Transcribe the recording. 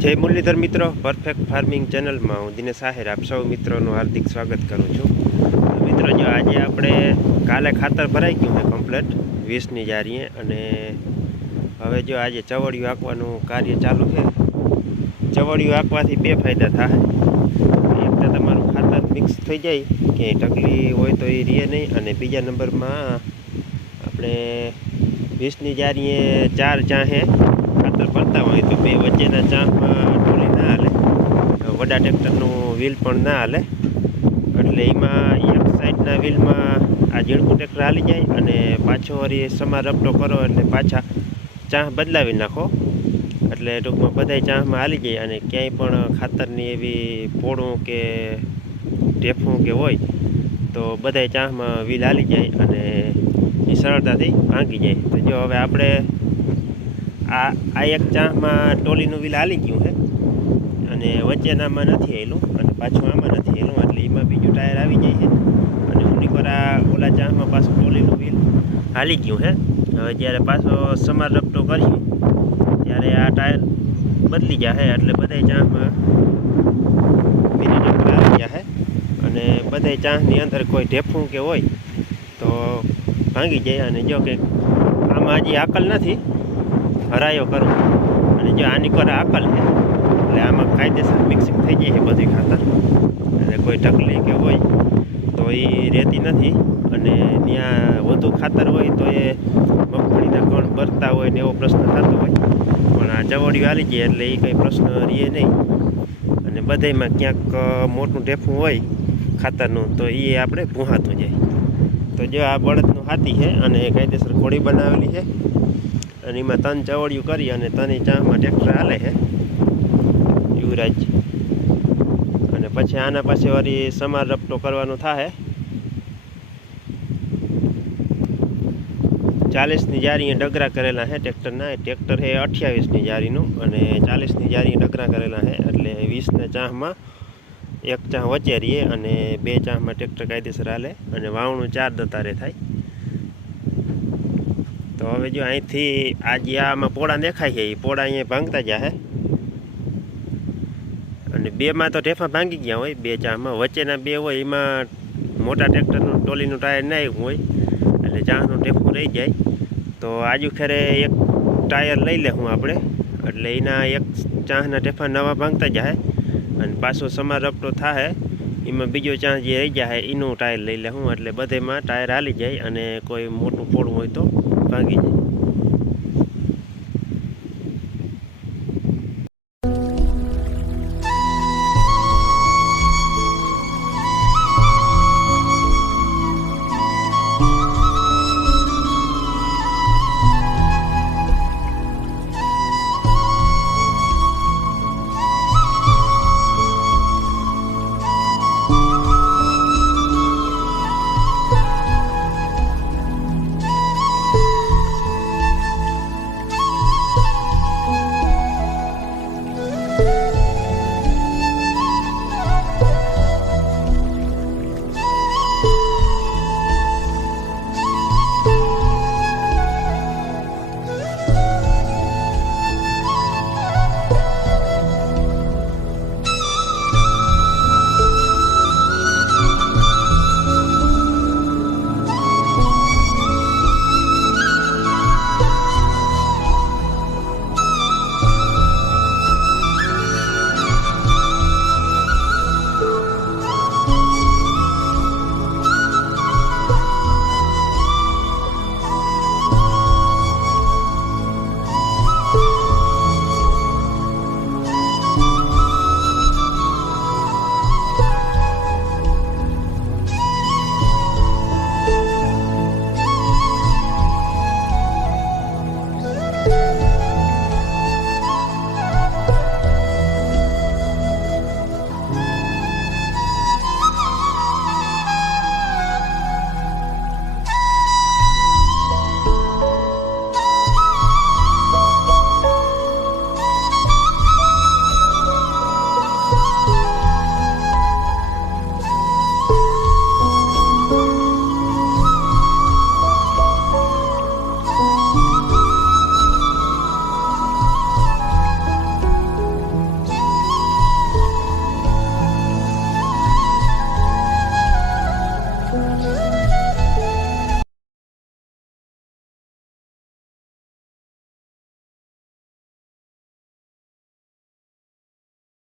જય મુરલીધર મિત્રો perfect farming ચેનલમાં હું દિનેશ આહેર, આપ સૌ મિત્રોનું હાર્દિક સ્વાગત કરું છું. મિત્રો, જો આજે આપણે કાલે ખાતર ભરાઈ ગયું મેં કમ્પ્લેટ વીસની જારીએ અને હવે જો આજે ચવડિયું આંકવાનું કાર્ય ચાલુ છે ચવડિયું આંકવાથી બે ફાયદા થાય. એક તો તમારું ખાતર મિક્સ થઈ જાય, ક્યાંય ટકલી હોય તો એ રહે નહીં અને બીજા નંબરમાં આપણે વીસની જારીએ ચાર ચાહે ખાતર ભરતા હોય તો બે વચ્ચેના હાલે વડા ટ્રેક્ટરનું વ્હીલ પણ ના હાલે. એટલે એમાં એક સાઈડના વ્હીલમાં આ ઝીણકું ટ્રેક્ટર હાલી જાય અને પાછો વળી સમા રપટો કરો એટલે પાછા ચાહ બદલાવી નાખો. એટલે ટૂંકમાં બધાય ચાહમાં હાલી જાય અને ક્યાંય પણ ખાતરની એવી પોળું કે ઢેફું કે હોય, તો બધાય ચાહમાં વ્હીલ હાલી જાય અને એ સરળતાથી ભાંગી જાય. તો જો હવે આપણે આ આ એક ચાહમાં ટોલીનું વ્હીલ હાલી ગયું છે. અને વચ્ચેનામાં નથી આવેલું અને પાછું આમાં નથી આવેલું એટલે એમાં બીજું ટાયર આવી જાય છે. અને ઉની પર આ ઓલા ચાહમાં પાછું ટોલીનું વ્હીલ હાલી ગયું હે હવે જ્યારે પાછો સમાર રપટો કરીએ, ત્યારે આ ટાયર બદલી જશે એટલે બધાય ચાહમાં મિનિટ આવી જશે અને બધાય ચાહની અંદર કોઈ ઢેફું કે હોય તો ભાંગી જાય અને જો કે આમાં હજી આકલ નથી, હરાયો કરો. અને જો આની પર આકલ છે એટલે આમાં કાયદેસર મિક્સિંગ થઈ જાય છે બધી ખાતર. અને કોઈ ટકલી કે હોય તો એ રહેતી નથી. અને ત્યાં વધુ ખાતર હોય તો એ મગફળીના કણ ભરતા હોય ને એવો પ્રશ્ન થતો હોય. પણ આ ચવડિયું હાલી જાય એટલે એ કંઈ પ્રશ્ન રહે નહીં. અને બધાયમાં ક્યાંક મોટું ઢેફું હોય ખાતરનું તો એ આપણે ભૂહાતું જાય. તો જો આ બળદનું હાથી છે અને કાયદેસર ઘોડી બનાવેલી છે. અને એમાં તન ચવડિયું કરી અને તની ચામાં ટ્રેક્ટર હાલે છે. યુવરાજ. અને પછી આના પાછી વળી સમાર રપટો કરવાનો થાય ચાલીસની જારીએ ડગરા કરેલા છે ટ્રેક્ટરના ટ્રેક્ટર છે અઠ્યાવીસની જારીનું અને ચાલીસની જારીએ ડગરા કરેલા છે એટલે વીસના ચાહમાં એક ચાહ વચ્ચે રહીએ અને બે ચાહમાં ટ્રેક્ટર કાયદેસર હાલે અને વાવણું ચાર દતારે થાય. તો હવે જો અહીંથી આજે આમાં પોળા દેખાય છે, એ પોળા અહીંયા ભાંગતા જાય અને બેમાં તો ઢેફા ભાંગી ગયા હોય, બે ચામાં વચ્ચેના બે હોય, એમાં મોટા ટ્રેક્ટરનું, ટોલીનું ટાયર ના હોય, એટલે ચાનું ઢેફું રહી જાય. તો આજુ ખેરે એક ટાયર લઈ લે હું આપણે, એટલે એના એક ચાહના ઢેફા નવા ભાંગતા જાય અને પાછો સમારપટો થાય એમાં બીજો ચાહ જે રહી જાય એનું ટાયર લઈ લે હું એટલે બધેમાં ટાયર હાલી જાય અને કોઈ મોટું પોળું હોય તો ભાંગી જાય.